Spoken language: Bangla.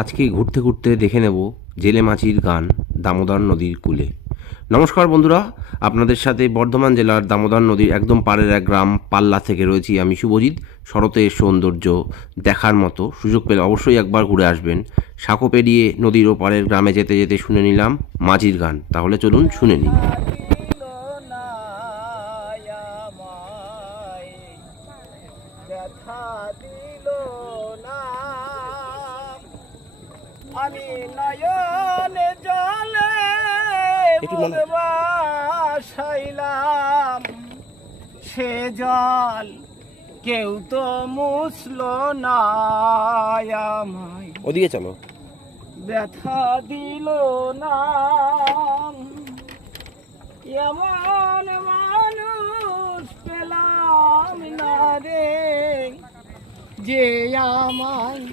আজকে ঘুরতে ঘুরতে দেখে নেব জেলে মাছির গান দামোদর নদীর কূলে। নমস্কার বন্ধুরা, আপনাদের সাথে বর্ধমান জেলার দামোদর নদীর একদম পাড়ের এক গ্রাম পাল্লা থেকে রয়েছি আমি শুভজিৎ। শরতের সৌন্দর্য দেখার মতো সুযোগ পেলে অবশ্যই একবার ঘুরে আসবেন। সাঁকো পেরিয়ে নদীর ওপারের গ্রামে যেতে যেতে শুনে নিলাম মাঝির গান, তাহলে চলুন শুনে নিন। আমি নয়নে জলে বাসাইলাম, সে জল কেউ তো মুছল না আমায়, ওদিকে চলো। ব্যথা দিল না এমন মানুষ পেলাম না রে, যে আমায়